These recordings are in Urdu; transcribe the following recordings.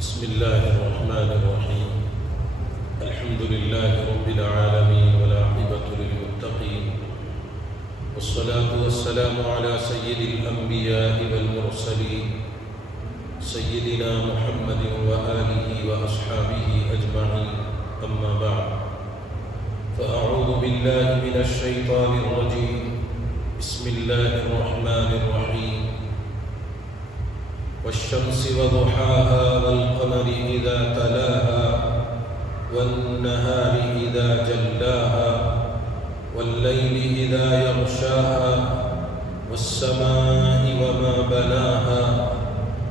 بسم الله الرحمن الرحيم. الحمد لله رب العالمين والعاقبة للمتقين، والصلاة والسلام على سيد الأنبياء والمرسلين سيدنا محمد وآله وأصحابه أجمعين. أما بعد، فأعوذ بالله من الشيطان الرجيم. بسم الله الرحمن الرحيم. والشمس وضحاها والقمر إذا تلاها والنهار إذا جلاها والليل إذا يغشاها والسماء وما بناها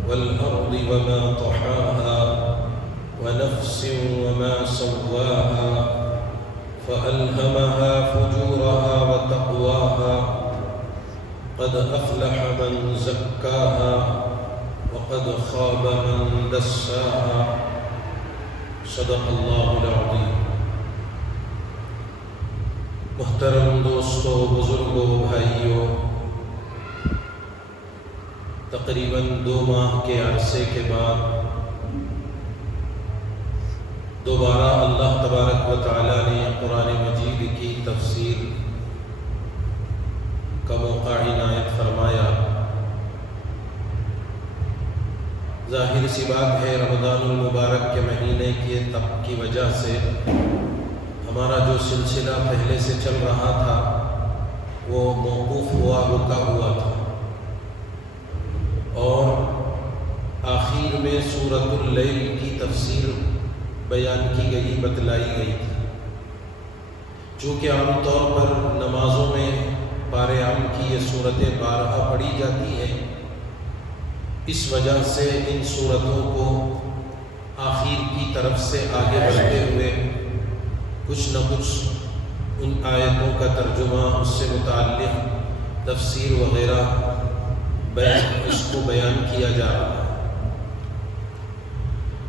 والأرض وما طحاها ونفس وما سواها فألهمها فجورها وتقواها قد أفلح من زكاها وقد خاب من دساها. صدق اللہ العظیم. محترم دوستوں، بزرگوں، بھائیوں، تقریباً 2 ماہ کے عرصے کے بعد دوبارہ اللہ تبارک و تعالیٰ نے قرآن مجید کی تفسیر کا موقع عنایت فرمایا. ظاہر سی بات ہے، رمضان المبارک کے مہینے کی وجہ سے ہمارا جو سلسلہ پہلے سے چل رہا تھا وہ موقوف ہوا، رکا ہوا تھا، اور آخر میں سورۃ اللیل کی تفسیر بیان کی گئی، بتلائی گئی تھی. چونکہ عام طور پر نمازوں میں پارے عام کی یہ صورتیں بارہا پڑھی جاتی ہیں، اس وجہ سے ان صورتوں کو آخر کی طرف سے آگے بڑھتے ہوئے کچھ نہ کچھ ان آیتوں کا ترجمہ، اس سے متعلق تفسیر وغیرہ اس کو بیان کیا جا رہا ہے.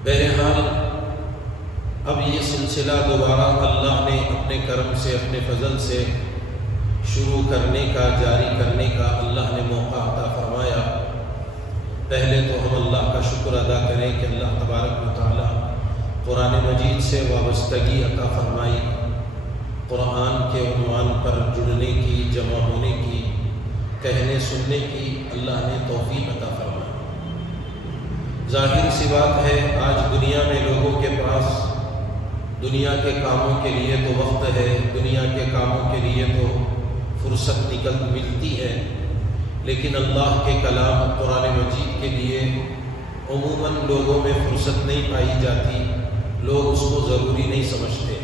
بہرحال اب یہ سلسلہ دوبارہ اللہ نے اپنے کرم سے، اپنے فضل سے شروع کرنے کا، جاری کرنے کا اللہ نے موقع عطا فرمایا. پہلے تو ہم اللہ کا شکر ادا کریں کہ اللہ تبارک و تعالیٰ قرآن مجید سے وابستگی عطا فرمائی، قرآن کے عنوان پر جڑنے کی، جمع ہونے کی، کہنے سننے کی اللہ نے توفیق عطا فرمائی. ظاہر سی بات ہے، آج دنیا میں لوگوں کے پاس دنیا کے کاموں کے لیے تو وقت ہے، دنیا کے کاموں کے لیے تو فرصت ملتی ہے، لیکن اللہ کے کلام قرآن مجید کے لیے عموماً لوگوں میں فرصت نہیں پائی جاتی، لوگ اس کو ضروری نہیں سمجھتے.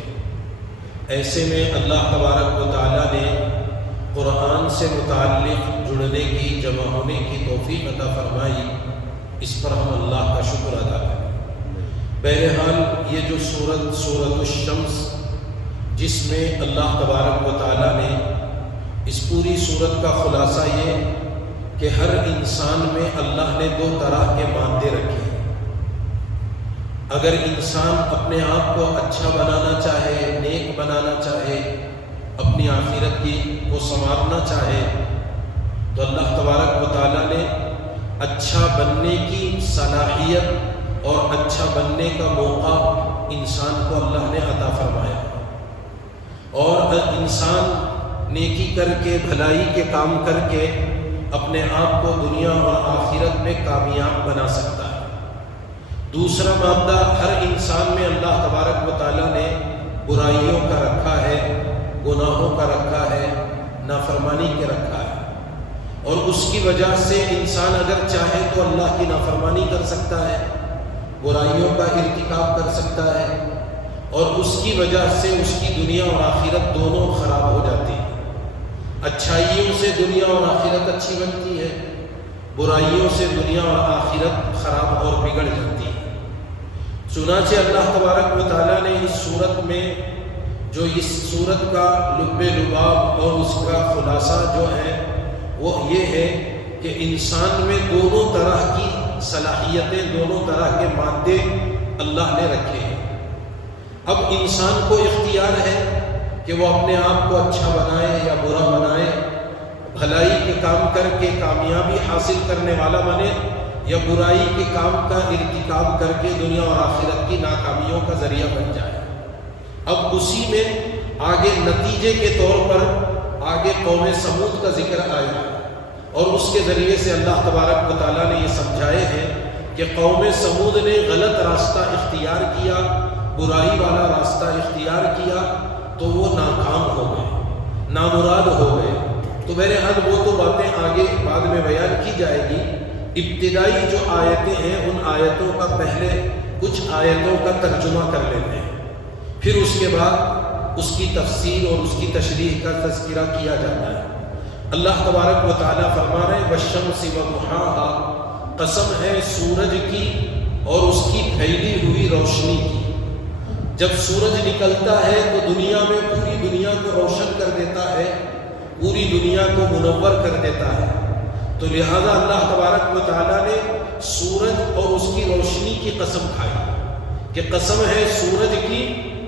ایسے میں اللہ تبارک و تعالیٰ نے قرآن سے متعلق جڑنے کی، جمع ہونے کی توفیق عطا فرمائی. اس پر ہم اللہ کا شکر ادا کریں. بہرحال یہ جو سورۃ الشمس، جس میں اللہ تبارک و تعالیٰ نے اس پوری سورت کا خلاصہ یہ کہ ہر انسان میں اللہ نے 2 طرح کے مادے رکھے ہیں. اگر انسان اپنے آپ کو اچھا بنانا چاہے، نیک بنانا چاہے، اپنی آخرت کو سنوارنا چاہے، تو اللہ تبارک و تعالیٰ نے اچھا بننے کی صلاحیت اور اچھا بننے کا موقع انسان کو اللہ نے عطا فرمایا. اور انسان نیکی کر کے، بھلائی کے کام کر کے اپنے آپ کو دنیا اور آخرت میں کامیاب بنا سکتا ہے. دوسرا مادہ ہر انسان میں اللہ تبارک و تعالیٰ نے برائیوں کا رکھا ہے، گناہوں کا رکھا ہے، نافرمانی کے رکھا ہے. اور اس کی وجہ سے انسان اگر چاہے تو اللہ کی نافرمانی کر سکتا ہے، برائیوں کا ارتکاب کر سکتا ہے، اور اس کی وجہ سے اس کی دنیا اور آخرت دونوں خراب ہو جاتی ہیں. اچھائیوں سے دنیا اور آخرت اچھی بنتی ہے، برائیوں سے دنیا اور آخرت خراب اور بگڑ جاتی ہے. چنانچہ اللہ تبارک و تعالیٰ نے اس صورت میں، جو اس صورت کا لب لباب اور اس کا خلاصہ جو ہے وہ یہ ہے کہ انسان میں دونوں طرح کی صلاحیتیں، دونوں طرح کے مادے اللہ نے رکھے ہیں. اب انسان کو اختیار ہے کہ وہ اپنے آپ کو اچھا بنائے یا برا بنائے، بھلائی کے کام کر کے کامیابی حاصل کرنے والا بنے یا برائی کے کام کا ارتکاب کر کے دنیا اور آخرت کی ناکامیوں کا ذریعہ بن جائے۔ اب اسی میں آگے نتیجے کے طور پر آگے قوم سمود کا ذکر آیا اور اس کے ذریعے سے اللہ تبارک و تعالیٰ نے یہ سمجھائے ہیں کہ قوم سمود نے غلط راستہ اختیار کیا، برائی والا راستہ اختیار کیا تو وہ ناکام ہو گئے، نامراد ہو گئے۔ تو بہرحال وہ تو باتیں آگے بعد میں بیان کی جائے گی۔ ابتدائی جو آیتیں ہیں ان آیتوں کا پہلے کچھ آیتوں کا ترجمہ کر لیتے ہیں، پھر اس کے بعد اس کی تفسیر اور اس کی تشریح کا تذکرہ کیا جاتا ہے۔ اللہ تبارک و تعالیٰ فرما رہے ہیں والشمس وضحاها، قسم ہے سورج کی اور اس کی پھیلی ہوئی روشنی کی۔ جب سورج نکلتا ہے تو دنیا میں پوری دنیا کو روشن کر دیتا ہے، پوری دنیا کو منور کر دیتا ہے۔ تو لہذا اللہ تبارک و تعالیٰ نے سورج اور اس کی روشنی کی قسم کھائی کہ قسم ہے سورج کی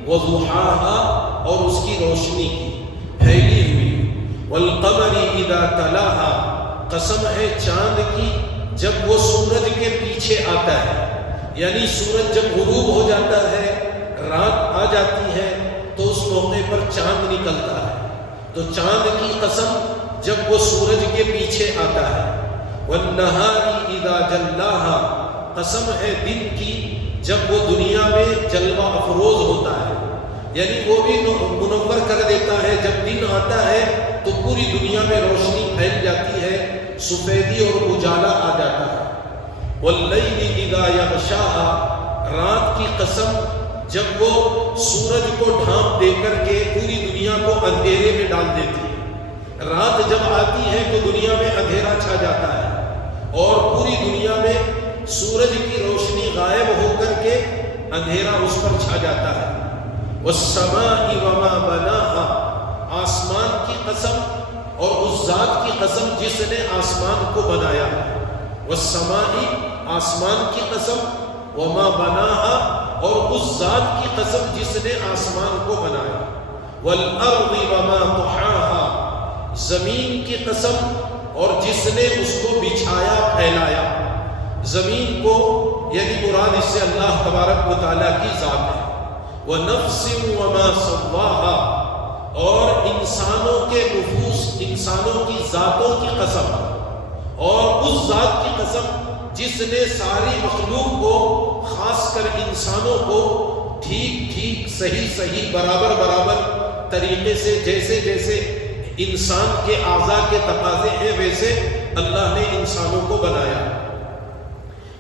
وضحاها اور اس کی روشنی کی پھیلی ہوئی، والقمر اذا تلاها، قسم ہے چاند کی جب وہ سورج کے پیچھے آتا ہے، یعنی سورج جب غروب ہو جاتا ہے، رات آ جاتی ہے تو اس موقع پر چاند نکلتا ہے، تو چاند کی قسم جب وہ سورج کے پیچھے آتا ہے۔ والنہار اذا جلاها، قسم ہے دن کی جب وہ دنیا میں جلوہ افروز ہوتا ہے، یعنی وہ بھی منور کر دیتا ہے۔ جب دن آتا ہے تو پوری دنیا میں روشنی پھیل جاتی ہے، سفیدی اور اجالا آ جاتا ہے۔ واللیل اذا یغشاها، رات کی قسم جب وہ سورج کو ڈھانپ دے کر کے پوری دنیا کو اندھیرے میں ڈال دیتی ہے۔ رات جب آتی ہے تو دنیا میں اندھیرا چھا جاتا ہے اور پوری دنیا میں سورج کی روشنی غائب ہو کر کے اندھیرا اس پر چھا جاتا ہے۔ والسماء وما بناها، آسمان کی قسم اور اس ذات کی قسم جس نے آسمان کو بنایا ہے۔ والسماء، آسمان کی قسم، وما بناها، اور اس ذات کی قسم جس نے آسمان کو بنایا۔ والارض وما طحاها، زمین کی قسم اور جس نے اس کو بچھایا پھیلایا۔ زمین کو یعنی مراد اس سے اللہ تبارک و تعالیٰ کی ذات ہے۔ وَنَفْسٍ وَمَا سَوَّاهَا، اور انسانوں کے نفوس، انسانوں کی ذاتوں کی قسم، اور اس ذات کی قسم جس نے ساری مخلوق کو، خاص کر انسانوں کو ٹھیک ٹھیک صحیح برابر طریقے سے جیسے جیسے انسان کے اعضاء کے تقاضے ہیں ویسے اللہ نے انسانوں کو بنایا۔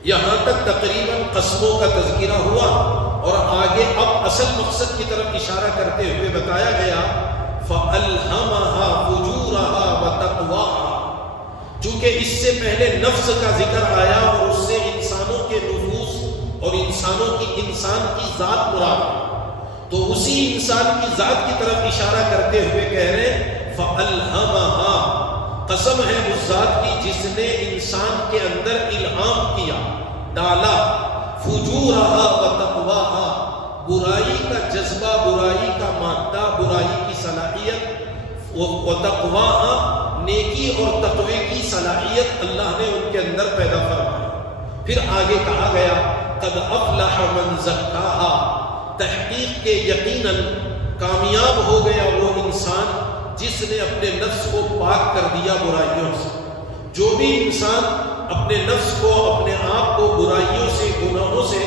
یہاں تک تقریباً قسموں کا تذکرہ ہوا اور آگے اب اصل مقصد کی طرف اشارہ کرتے ہوئے بتایا گیا فَأَلْهَمَهَا فُجُورَهَا وَتَقْوَاهَا، چونکہ اس سے پہلے نفس کا ذکر آیا اور اس سے انسانوں کے نفوس اور انسانوں کی انسان کی ذات مراد، تو اسی انسان کی ذات کی طرف اشارہ کرتے ہوئے کہہ رہے فَأَلْهَمَهَا، قسم ہے اس ذات کی جس نے انسان کے اندر الہام کیا، ڈالا، فجورها وتقواها، برائی کا جذبہ، برائی کا مادہ، برائی کی صلاحیت، وتقواها، نیکی اور تقوی کی صلاحیت اللہ نے ان کے اندر پیدا فرمائی۔ پھر آگے کہا گیا قد افلح من زکاها، تحقیق کے یقیناً کامیاب ہو گیا وہ انسان جس نے اپنے نفس کو پاک کر دیا برائیوں سے۔ جو بھی انسان اپنے نفس کو، اپنے آپ کو برائیوں سے، گناہوں سے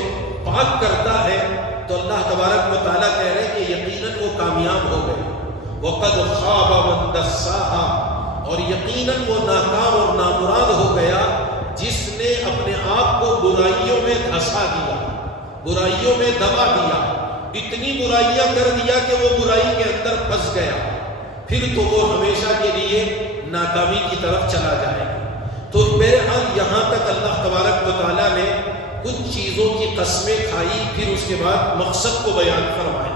پاک کرتا ہے تو اللہ تبارک و تعالیٰ کہہ رہے ہیں کہ یقیناً وہ کامیاب ہو گئے۔ وقد خاب من دساها، اور یقیناً وہ ناکام اور نامراد ہو گیا جس نے اپنے آپ کو برائیوں میں دھسا دیا، برائیوں میں دبا دیا، اتنی برائیاں کر دیا کہ وہ برائی کے اندر پھنس گیا، پھر تو وہ ہمیشہ کے لیے ناکامی کی طرف چلا جائے گا۔ تو بہرحال یہاں تک اللہ تبارک و تعالیٰ نے کچھ چیزوں کی قسمیں کھائی، پھر اس کے بعد مقصد کو بیان فرمایا۔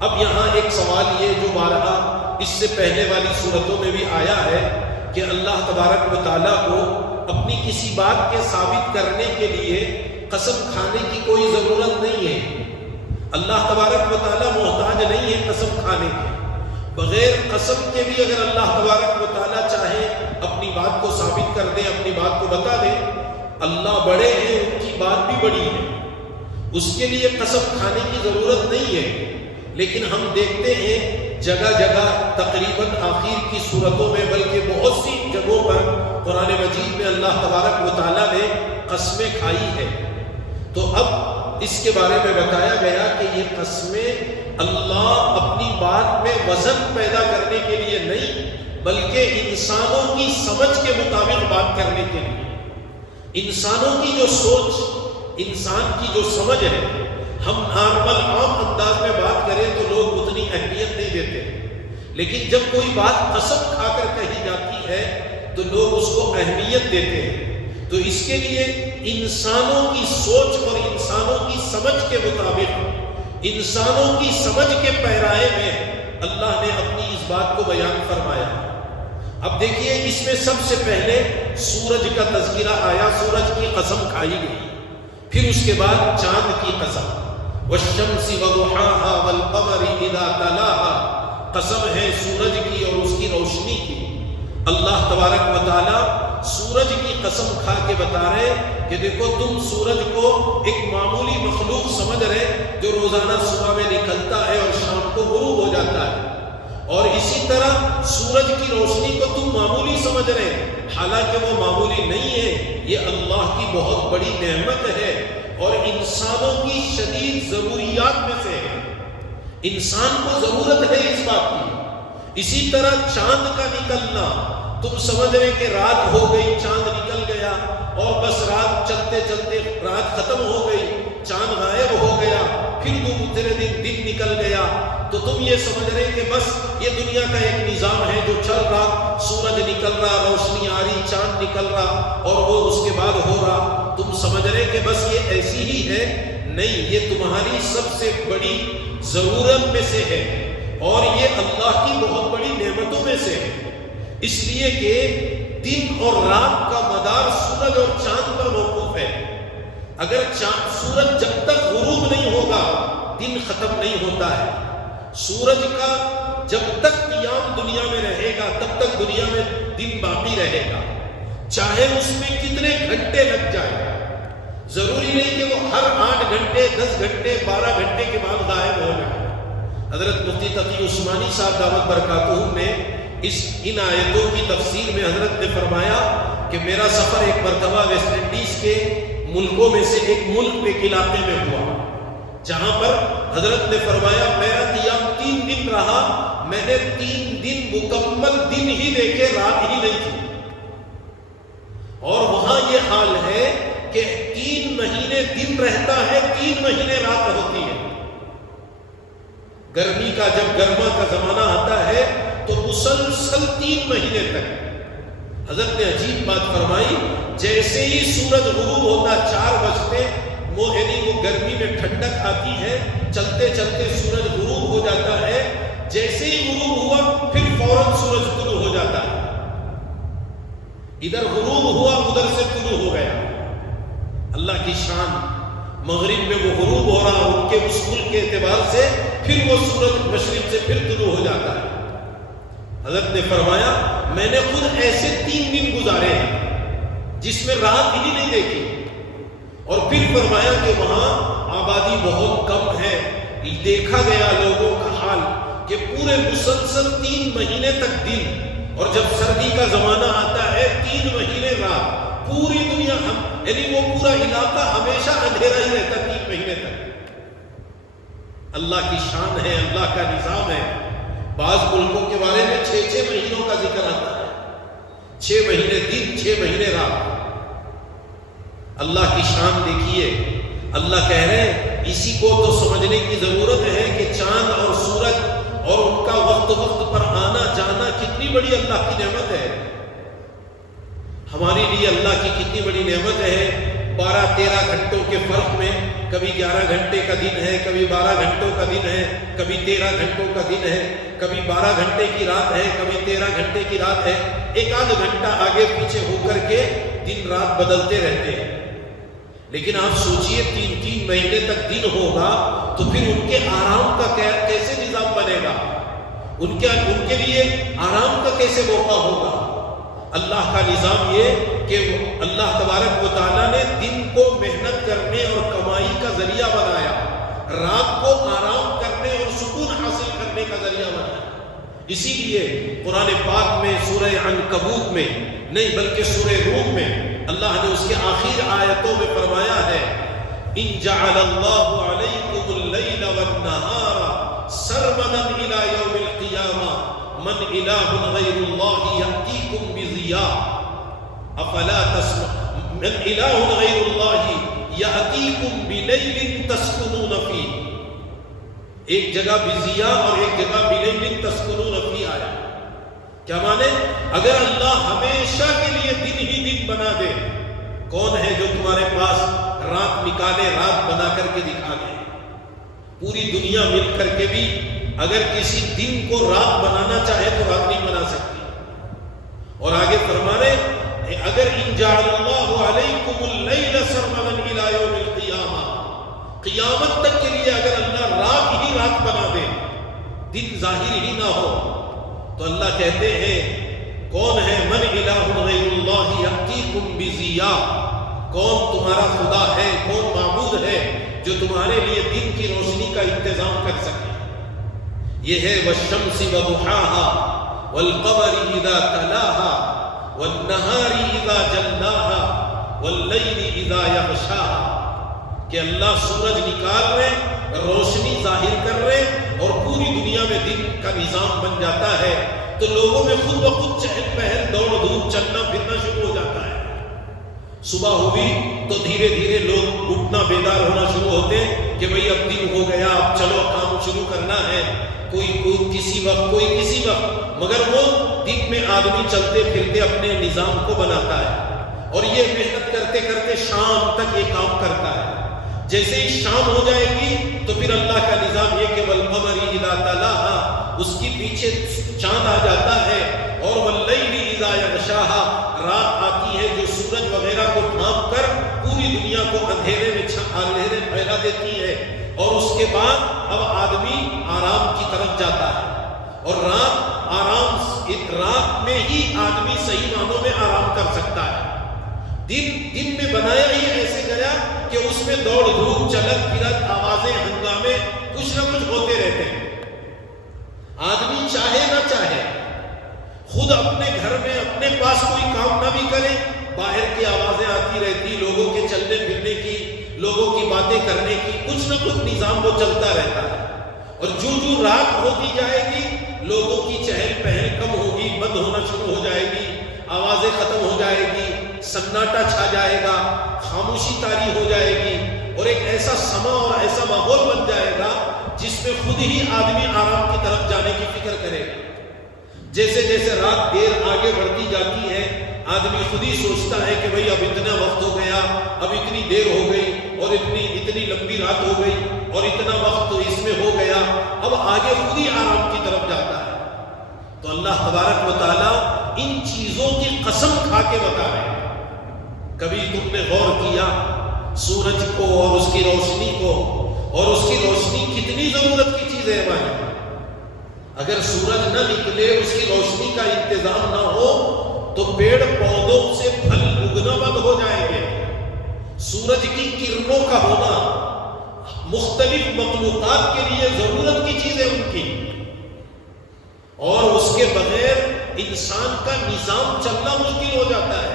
اب یہاں ایک سوال یہ جو بارہا اس سے پہلے والی صورتوں میں بھی آیا ہے کہ اللہ تبارک و تعالیٰ کو اپنی کسی بات کے ثابت کرنے کے لیے قسم کھانے کی کوئی ضرورت نہیں ہے۔ اللہ تبارک و تعالیٰ محتاج نہیں ہے قسم کھانے کے، بغیر قسم کے بھی اگر اللہ تبارک و تعالیٰ چاہے اپنی بات کو ثابت کر دے، اپنی بات کو بتا دے اللہ بڑے ہیں، ان کی بات بھی بڑی ہے، اس کے لیے قسم کھانے کی ضرورت نہیں ہے۔ لیکن ہم دیکھتے ہیں جگہ جگہ تقریباً آخر کی صورتوں میں، بلکہ بہت سی جگہوں پر قرآن مجید میں اللہ تبارک و تعالیٰ نے قسمیں کھائی ہے۔ تو اب اس کے بارے میں بتایا گیا کہ یہ قسمیں اللہ اپنی بات میں وزن پیدا کرنے کے لیے نہیں، بلکہ انسانوں کی سمجھ کے مطابق بات کرنے کے لیے۔ انسانوں کی جو سوچ، انسان کی جو سمجھ ہے، ہم نارمل عام انداز میں بات کریں تو لوگ اتنی اہمیت نہیں دیتے، لیکن جب کوئی بات قسم کھا کر کہی جاتی ہے تو لوگ اس کو اہمیت دیتے ہیں۔ تو اس کے لیے انسانوں کی سوچ اور انسانوں کی سمجھ کے مطابق، انسانوں کی سمجھ کے پیرائے میں اللہ نے اپنی اس بات کو بیان فرمایا۔ اب دیکھیے، اس میں سب سے پہلے سورج کا تذکرہ آیا، سورج کی قسم کھائی گئی، پھر اس کے بعد چاند کی قسم، والشمس وضحاها والقمر اذا تلاها، قسم ہے سورج کی اور اس کی روشنی کی۔ اللہ تبارک و تعالی سورج کی قسم کھا کے بتا رہے کہ دیکھو، تم سورج کو ایک معمولی مخلوق سمجھ رہے جو روزانہ صبح میں نکلتا ہے اور شام کو غروب ہو جاتا ہے، اور اسی طرح سورج کی روشنی کو تم معمولی سمجھ رہے، حالانکہ وہ معمولی نہیں ہے، یہ اللہ کی بہت بڑی نعمت ہے اور انسانوں کی شدید ضروریات میں سے ہے۔ انسان کو ضرورت ہے اس بات کی۔ اسی طرح چاند کا نکلنا، تم سمجھ رہے کہ رات ہو گئی، چاند نکل گیا اور بس رات چلتے چلتے رات ختم ہو گئی، چاند غائب ہو گیا، پھر دوسرے دن نکل گیا، تو تم یہ سمجھ رہے کہ بس یہ دنیا کا ایک نظام ہے جو چل رہا، سورج نکل رہا، روشنی آ رہی، چاند نکل رہا اور وہ اس کے بعد ہو رہا، تم سمجھ رہے کہ بس یہ ایسی ہی ہے۔ نہیں، یہ تمہاری سب سے بڑی ضرورت میں سے ہے اور یہ اللہ کی بہت بڑی نعمتوں میں سے ہے، اس لیے کہ دن اور رات کا مدار سورج اور چاند پر موقوف ہے۔ اگر سورج جب تک غروب نہیں ہوگا دن ختم نہیں ہوتا ہے، سورج کا جب تک قیام دنیا میں رہے گا تب تک دنیا میں دن باقی رہے گا، چاہے اس میں کتنے گھنٹے لگ جائیں۔ ضروری نہیں کہ وہ ہر 8 گھنٹے 10 گھنٹے 12 گھنٹے کے بعد غائب ہو جائے۔ حضرت مفتی تقی عثمانی صاحب دامت برکاتہ نے ان آیتوں کی تفسیر میں حضرت نے فرمایا کہ میرا سفر ایک مرتبہ ویسٹ انڈیز کے ملکوں میں سے ایک ملک ایک علاقے میں ہوا، جہاں پر حضرت نے فرمایا میرا قیام 3 دن رہا، میں نے 3 دن مکمل دن ہی دیکھے، رات ہی نہیں تھی، اور وہاں یہ حال ہے کہ 3 مہینے دن رہتا ہے، 3 مہینے رات ہوتی ہے۔ گرمی کا جب گرما کا زمانہ آتا ہے تو مسلسل 3 مہینے تک۔ حضرت نے عجیب بات فرمائی، جیسے ہی سورج غروب ہوتا 4 بجتے وہ گرمی میں ٹھنڈک آتی ہے، چلتے چلتے سورج غروب ہو جاتا ہے، جیسے ہی غروب ہوا پھر فوراً سورج طلوع ہو جاتا ہے، ادھر غروب ہوا ادھر سے طلوع ہو گیا۔ اللہ کی شان، مغرب میں وہ غروب ہو رہا، ان کے اس ملک کے اعتبار سے پھر وہ سورج مشرق سے پھر طلوع ہو جاتا ہے۔ حضرت نے فرمایا میں نے خود ایسے 3 دن گزارے ہیں جس میں رات ہی نہیں دیکھی، اور پھر فرمایا کہ وہاں آبادی بہت کم ہے، دیکھا گیا لوگوں کا حال کہ پورے مسلسل 3 مہینے تک دن، اور جب سردی کا زمانہ آتا ہے 3 مہینے رات، پوری دنیا یعنی وہ پورا علاقہ ہمیشہ اندھیرا ہی رہتا 3 مہینے تک۔ اللہ کی شان ہے، اللہ کا نظام ہے۔ بعض ملکوں کے بارے میں 6 مہینوں کا ذکر آتا ہے، 6 مہینے دن 6 مہینے رات۔ اللہ کی شان دیکھیے، اللہ کہہ رہے ہیں اسی کو تو سمجھنے کی ضرورت ہے کہ چاند اور سورج اور ان کا وقت وقت پر آنا جانا کتنی بڑی اللہ کی نعمت ہے، ہمارے لیے اللہ کی کتنی بڑی نعمت ہے۔ 12-13 گھنٹوں کے فرق میں کبھی 11 گھنٹے کا دن ہے، کبھی 12 گھنٹوں کا دن ہے، کبھی 13 گھنٹوں کا دن ہے، کبھی 12 گھنٹے کی رات ہے، کبھی 13 گھنٹے کی رات ہے، 1-8 گھنٹہ آگے پیچھے ہو کر کے دن رات بدلتے رہتے ہیں۔ لیکن آپ سوچئے 3 مہینے تک دن ہوگا تو پھر ان کے آرام کا کیسے نظام بنے گا، ان کے لیے آرام کا کیسے موقع ہوگا۔ اللہ کا نظام یہ کہ اللہ تبارک و تعالیٰ نے دن کو محنت کرنے اور کمائی کا ذریعہ بنایا، رات کو آرام کرنے اور سکون حاصل کرنے کا ذریعہ بنایا۔ اسی لیے قرآن پاک میں سورہ عنکبوت میں نہیں بلکہ سورہ روم میں اللہ نے اس کے آخر آیتوں میں فرمایا ہے ان جعل اللہ علیکم اللیل والنہار سرمدا الی یوم القیامہ من الہ غیر اللہ یأتیکم بضیاء افلا تسمعون من الہ غیر اللہ یأتیکم بلیل تسکنون فیہ۔ ایک جگہ بضیاء اور ایک جگہ بلیل تسکنون فیہ آیا۔ کیا مانے؟ اگر اللہ ہمیشہ کے لیے دن ہی دن بنا دے، کون ہے جو تمہارے پاس رات نکالے، رات بنا کر کے دکھا دے؟ پوری دنیا مل کر کے بھی اگر کسی دن کو رات بنانا چاہے تو رات نہیں بنا سکتی۔ اور آگے فرما رہے اگر ان جعل اللہ علیکم اللیل سرمدا الی یوم القیامہ، قیامت تک کے لیے اگر اللہ رات ہی رات بنا دے، دن ظاہر ہی نہ ہو، تو اللہ کہتے ہیں کون ہے من الہ غیر اللہ یأتیکم بضیاء، کون تمہارا خدا ہے، کون معبود ہے جو تمہارے لیے دن کی روشنی کا انتظام کر سکے؟ یہ ہے والشمس وضحاها والقمر اذا تلاها والنہار اذا جلاها واللیل اذا یغشاها، کہ اللہ سورج نکال رہے، روشنی ظاہر کر رہے اور پوری دنیا میں دن کا نظام بن جاتا ہے، تو لوگوں میں خود بخود چہل پہل، دوڑ دھوپ، چلنا پھرنا شروع ہو جاتا ہے۔ صبح ہوئی تو دھیرے دھیرے لوگ اٹھنا، بیدار ہونا شروع ہوتے ہیں کہ بھئی اب دن ہو گیا، اب چلو کام شروع کرنا ہے، کوئی کسی وقت، کوئی کسی وقت، مگر وہ دن میں آدمی چلتے پھرتے اپنے نظام کو بناتا ہے اور یہ محنت کرتے کرتے شام تک یہ کام کرتا ہے۔ جیسے ہی شام ہو جائے گی تو پھر اللہ کا نظام یہ کہ والقمر اذا تلاها، اس کی پیچھے چاند آ جاتا ہے، اور واللیل اذا یغشاها، رات آتی ہے جو سورج وغیرہ کو ڈھانپ کر پوری دنیا کو اندھیرے میں پھیلا دیتی ہے، اور اس کے بعد اب آدمی آرام کی طرف جاتا ہے، اور رات میں ہی آدمی صحیح معنوں میں آرام کر سکتا ہے۔ دن میں بنایا ہی ایسے گیا کہ اس میں دوڑ دھوپ، چلت پھرت، آوازیں، ہنگامے، کچھ نہ کچھ ہوتے رہتے ہیں۔ آدمی چاہے نہ چاہے، خود اپنے گھر میں اپنے پاس کوئی کام نہ بھی کرے، باہر کی آوازیں آتی رہتی، لوگوں کے چلنے پھرنے کی، لوگوں کی باتیں کرنے کی، کچھ نہ کچھ نظام وہ چلتا رہتا ہے۔ اور جو رات ہوتی جائے گی، لوگوں کی چہل پہل کم ہوگی، بند ہونا شروع ہو جائے گی، آوازیں ختم ہو جائے گی، سناٹا چھا جائے گا، خاموشی طاری ہو جائے گی، اور ایک ایسا سما اور ایسا ماحول بن جائے گا جس میں خود ہی آدمی آرام کی طرف جانے کی فکر کرے گا۔ جیسے جیسے رات دیر آگے بڑھتی جاتی ہے، آدمی خود ہی سوچتا ہے کہ بھئی اب اتنا وقت ہو گیا، اب اتنی دیر ہو گئی، اور اتنی لمبی رات ہو گئی، اور اتنا وقت تو اس میں ہو گیا، اب آگے خود ہی آرام کی طرف جاتا ہے۔ تو اللہ تبارک و تعالیٰ ان چیزوں کی قسم کھا کے بتا رہے ہیں۔ کبھی تم نے غور کیا سورج کو اور اس کی روشنی کو، اور اس کی روشنی کتنی ضرورت کی چیز ہے ہماری؟ اگر سورج نہ نکلے، اس کی روشنی کا انتظام نہ ہو، تو پیڑ پودوں سے پھل اگنا بند ہو جائیں گے۔ سورج کی کرنوں کا ہونا مختلف مخلوقات کے لیے ضرورت کی چیز ہے ان کی، اور اس کے بغیر انسان کا نظام چلنا مشکل ہو جاتا ہے۔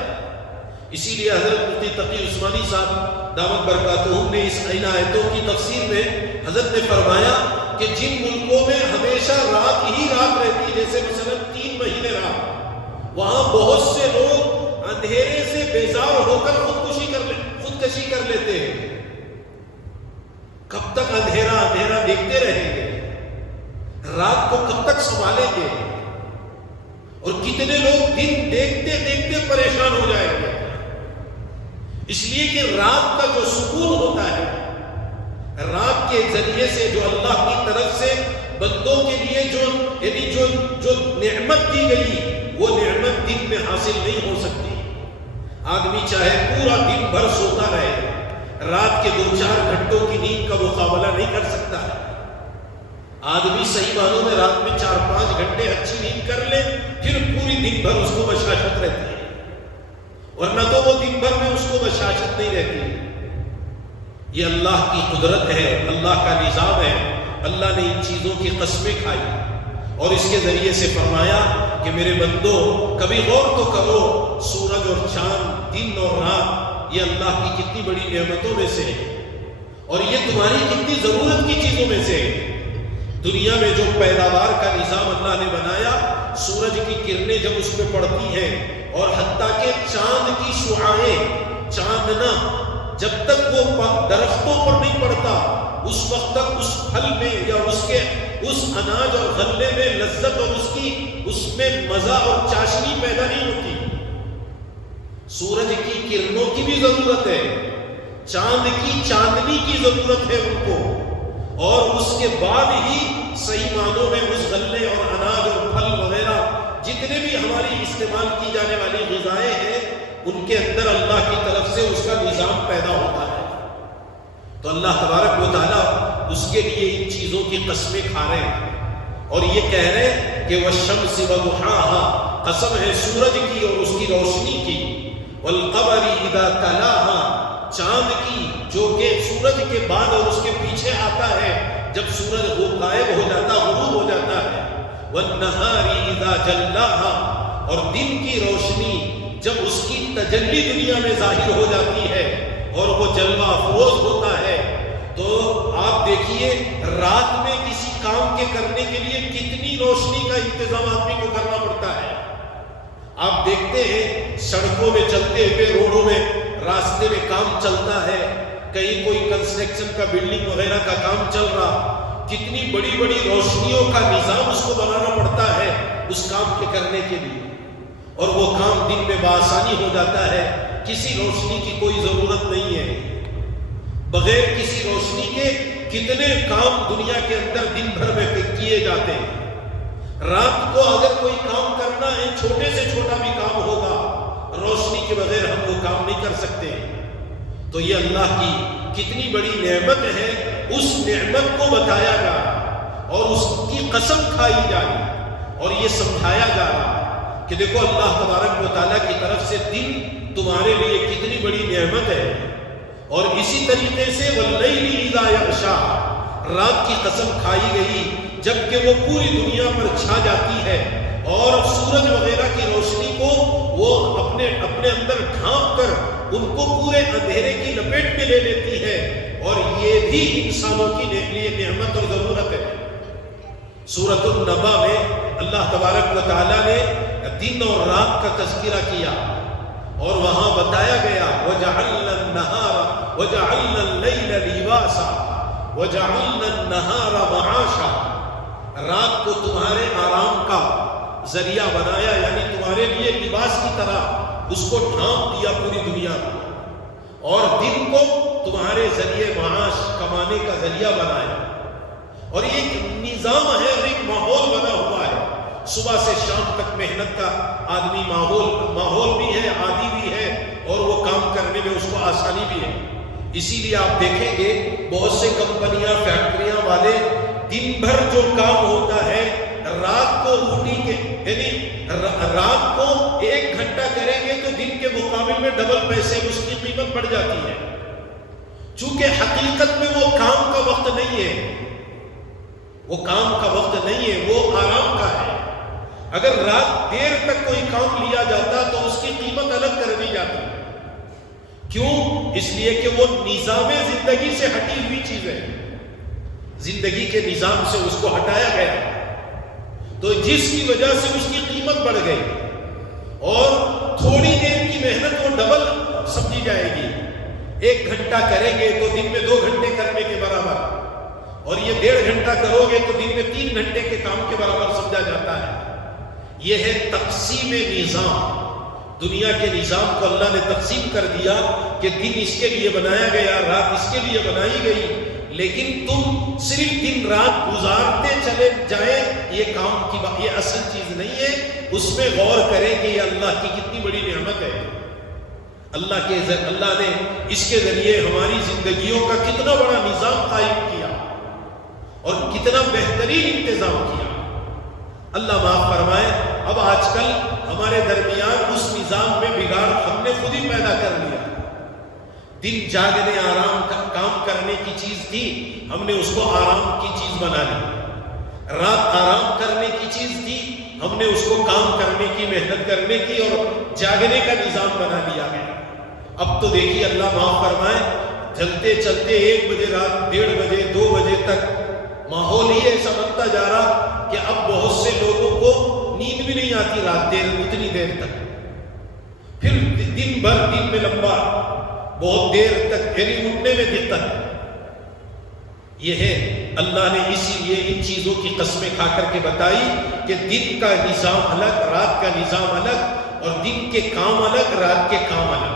اسی لیے حضرت مفتی تقی عثمانی صاحب دامت برکاتہم نے اس ان آیتوں کی تفسیر میں حضرت نے فرمایا کہ جن ملکوں میں ہمیشہ رات ہی رات رہتی، جیسے مثلا 3 مہینے رات، وہاں بہت سے لوگ اندھیرے سے بیزار ہو کر خودکشی کر لیتے ہیں۔ کب تک اندھیرا دیکھتے رہیں گے؟ رات کو کب تک سنبھالیں گے؟ اور کتنے لوگ دن دیکھتے دیکھتے پریشان ہو جائیں گے۔ اس لیے کہ رات کا جو سکون ہوتا ہے، رات کے ذریعے سے جو اللہ کی طرف سے بندوں کے لیے جو نعمت دی گئی، وہ نعمت دن میں حاصل نہیں ہو سکتی۔ آدمی چاہے پورا دن بھر سوتا رہے، رات کے 2-4 گھنٹوں کی نیند کا مقابلہ نہیں کر سکتا ہے۔ آدمی صحیح معنوں میں رات میں 4-5 گھنٹے اچھی نیند کر لے پھر پوری دن بھر اس کو بشاشت رہتی ہے، ورنہ تو وہ دن بھر میں اس کو بشاشت نہیں رہتی۔ یہ اللہ کی قدرت ہے، اللہ کا نظام ہے۔ اللہ نے ان چیزوں کی قسمیں کھائی اور اس کے ذریعے سے فرمایا کہ میرے بندو کبھی غور تو کرو، سورج اور چاند، دن اور رات، یہ اللہ کی کتنی بڑی نعمتوں میں سے ہے اور یہ تمہاری کتنی ضرورت کی چیزوں میں سے ہے۔ دنیا میں جو پیداوار کا نظام اللہ نے بنایا، سورج کی کرنیں جب اس پہ پڑتی ہیں اور حتیٰ کہ چاند کی شعاعیں، چاندنا جب تک وہ درختوں پر نہیں پڑتا اس وقت تک اس پھل میں یا اس اناج اور غلے میں لذت اور اس میں مزہ اور چاشنی پیدا نہیں ہوتی۔ سورج کی کرنوں کی بھی ضرورت ہے، چاند کی چاندنی کی ضرورت ہے ان کو، اور اس کے بعد ہی صحیح معنوں میں اس غلے اور اناج اور پھل وغیرہ جتنے بھی ہماری استعمال کی جانے والی غذائیں ہیں ان کے اندر اللہ کی طرف سے اس کا نظام پیدا ہوتا ہے۔ تو اللہ تبارک و تعالیٰ اس کے لیے ان چیزوں کی قسمیں کھا رہے ہیں اور یہ کہہ رہے ہیں کہ والشمس وضحاها، قسم ہے سورج کی اور اس کی روشنی کی، والقمر اذا تلاها، چاند کی جو کہ سورج کے بعد اور اس کے پیچھے آتا ہے جب سورج غائب ہو جاتا، غروب ہو جاتا ہے، والنہار اذا جلاها، اور دن کی روشنی جب اس کی تجلی دنیا میں ظاہر ہو جاتی ہے اور وہ جلوہ افروز ہوتا ہے، تو آپ دیکھیے رات میں کسی کام کے کرنے کے لیے کتنی روشنی کا انتظام آدمی کو کرنا پڑتا ہے۔ آپ دیکھتے ہیں سڑکوں میں چلتے ہوئے، روڈوں میں، راستے میں کام چلتا ہے، کہیں کوئی کنسٹرکشن کا بلڈنگ وغیرہ کا کام چل رہا، کتنی بڑی بڑی روشنیوں کا نظام اس کو بنانا پڑتا ہے اس کام کے کرنے کے لیے، اور وہ کام دن میں بآسانی ہو جاتا ہے، کسی روشنی کی کوئی ضرورت نہیں ہے۔ بغیر کسی روشنی کے کتنے کام دنیا کے اندر دن بھر میں کیے جاتے ہیں۔ رات کو اگر کوئی کام کرنا ہے، چھوٹے سے چھوٹا بھی کام ہوگا، روشنی کے بغیر ہم وہ کام نہیں کر سکتے۔ تو یہ اللہ کی کتنی بڑی نعمت ہے، اس نعمت کو بتایا جا رہا اور اس کی قسم کھائی جا رہی اور یہ سمجھایا جا رہا کہ دیکھو اللہ تبارک و تعالیٰ کی طرف سے دن تمہارے لیے کتنی بڑی نعمت ہے، اور اسی طریقے سے واللیل اذا یغشا، رات کی قسم کھائی گئی جبکہ وہ پوری دنیا پر چھا جاتی ہے اور سورج وغیرہ کی روشنی کو وہ اپنے اندر ڈھانپ کر ان کو پورے اندھیرے کی لپیٹ میں لے لیتی ہے، اور یہ بھی انسانوں کی لیے نعمت اور ضرورت ہے۔ سورۃ النبا میں اللہ تبارک و تعالیٰ نے دن اور رات کا تذکرہ کیا اور وہاں بتایا گیا وَجَعَلْنَا النَّهَارَ وَجَعَلْنَا اللَّيْلَ لِبَاسًا وَجَعَلْنَا النَّهَارَ مَعَاشًا، رات کو تمہارے آرام کا ذریعہ بنایا، یعنی تمہارے لیے لباس کی طرح اس کو ڈھانپ دیا پوری دنیا کو، اور دن کو تمہارے ذریعے معاش کمانے کا ذریعہ بنایا، اور یہ ایک نظام ہے اور ایک ماحول بنا ہوا ہے۔ صبح سے شام تک محنت کا آدمی ماحول بھی ہے، عادی بھی ہے، اور وہ کام کرنے میں اس کو آسانی بھی ہے۔ اسی لیے آپ دیکھیں گے بہت سے کمپنیاں، فیکٹریاں والے دن بھر جو کام ہوتا ہے رات کو روٹی کے، یعنی رات کو 1 گھنٹہ کریں گے تو دن کے مقابل میں ڈبل پیسے اس کی قیمت بڑھ جاتی ہے، چونکہ حقیقت میں وہ کام کا وقت نہیں ہے، وہ کام کا وقت نہیں ہے، وہ آرام کا ہے۔ اگر رات دیر تک کوئی کام لیا جاتا تو اس کی قیمت الگ کر دی جاتی، کیوں؟ اس لیے کہ وہ نظام زندگی سے ہٹی ہوئی چیز ہے، زندگی کے نظام سے اس کو ہٹایا گیا، تو جس کی وجہ سے اس کی قیمت بڑھ گئی، اور تھوڑی دیر کی محنت وہ ڈبل سمجھی جائے گی۔ 1 گھنٹہ کریں گے تو دن میں 2 گھنٹے کرنے کے برابر، اور یہ 1.5 گھنٹہ کرو گے تو دن میں 3 گھنٹے کے کام کے برابر سمجھا جاتا ہے۔ یہ ہے تقسیم نظام، دنیا کے نظام کو اللہ نے تقسیم کر دیا کہ دن اس کے لیے بنایا گیا، رات اس کے لیے بنائی گئی، لیکن تم صرف دن رات گزارتے چلے جائیں، یہ کام کی یہ اصل چیز نہیں ہے، اس میں غور کریں کہ یہ اللہ کی کتنی بڑی نعمت ہے۔ اللہ نے اس کے ذریعے ہماری زندگیوں کا کتنا بڑا نظام قائم کیا اور کتنا بہترین انتظام کیا۔ اللہ معاف فرمائے، اب آج کل ہمارے درمیان اس نظام میں بگاڑ ہم نے خود ہی پیدا کر لیا۔ دن جاگنے آرام کام کرنے کی چیز تھی، ہم نے اس کو آرام کی چیز بنا لی۔ رات آرام کرنے کی چیز تھی، ہم نے اس کو کام کرنے کی، محنت کرنے کی اور جاگنے کا نظام بنا لیا ہے۔ اب تو دیکھیے اللہ معاف فرمائے، چلتے چلتے 1 بجے رات 1:30 بجے 2 بجے تک ماحول ہی ایسا بنتا جا رہا کہ اب بہت سے لوگوں کو نیند بھی نہیں آتی رات اتنی دیر تک، پھر دن بھر دن میں لمبا بہت دیر تک، یعنی اٹھنے میں دقت۔ یہ ہے اللہ نے اسی لیے ان چیزوں کی قسمیں کھا کر کے بتائی کہ دن کا نظام الگ، رات کا نظام الگ، اور دن کے کام الگ، رات کے کام الگ۔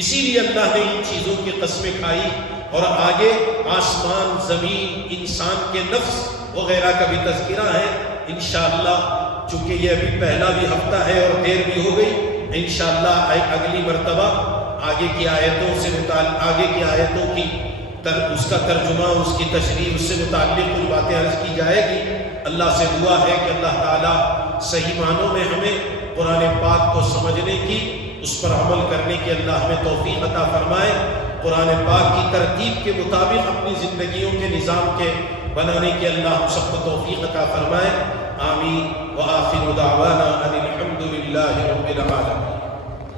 اسی لیے اللہ نے ان چیزوں کی قسمیں کھائی، اور آگے آسمان، زمین، انسان کے نفس وغیرہ کا بھی تذکرہ ہے انشاءاللہ۔ چونکہ یہ ابھی پہلا بھی ہفتہ ہے اور دیر بھی ہو گئی، انشاءاللہ اگلی مرتبہ آگے کی آیتوں سے آگے کی آیتوں کی اس کا ترجمہ، اس کی تشریح، اس سے متعلق کچھ باتیں عرض کی جائے گی۔ اللہ سے دعا ہے کہ اللہ تعالیٰ صحیح معنوں میں ہمیں قرآن پاک کو سمجھنے کی، اس پر عمل کرنے کی اللہ ہمیں توفیق عطا فرمائے۔ قرآن پاک کی ترتیب کے مطابق اپنی زندگیوں کے نظام کے بنانے کی اللہ ہم سب کو توفیق عطا فرمائے۔ آمین۔ وآخر دعوانا ان الحمد للہ رب العالمین۔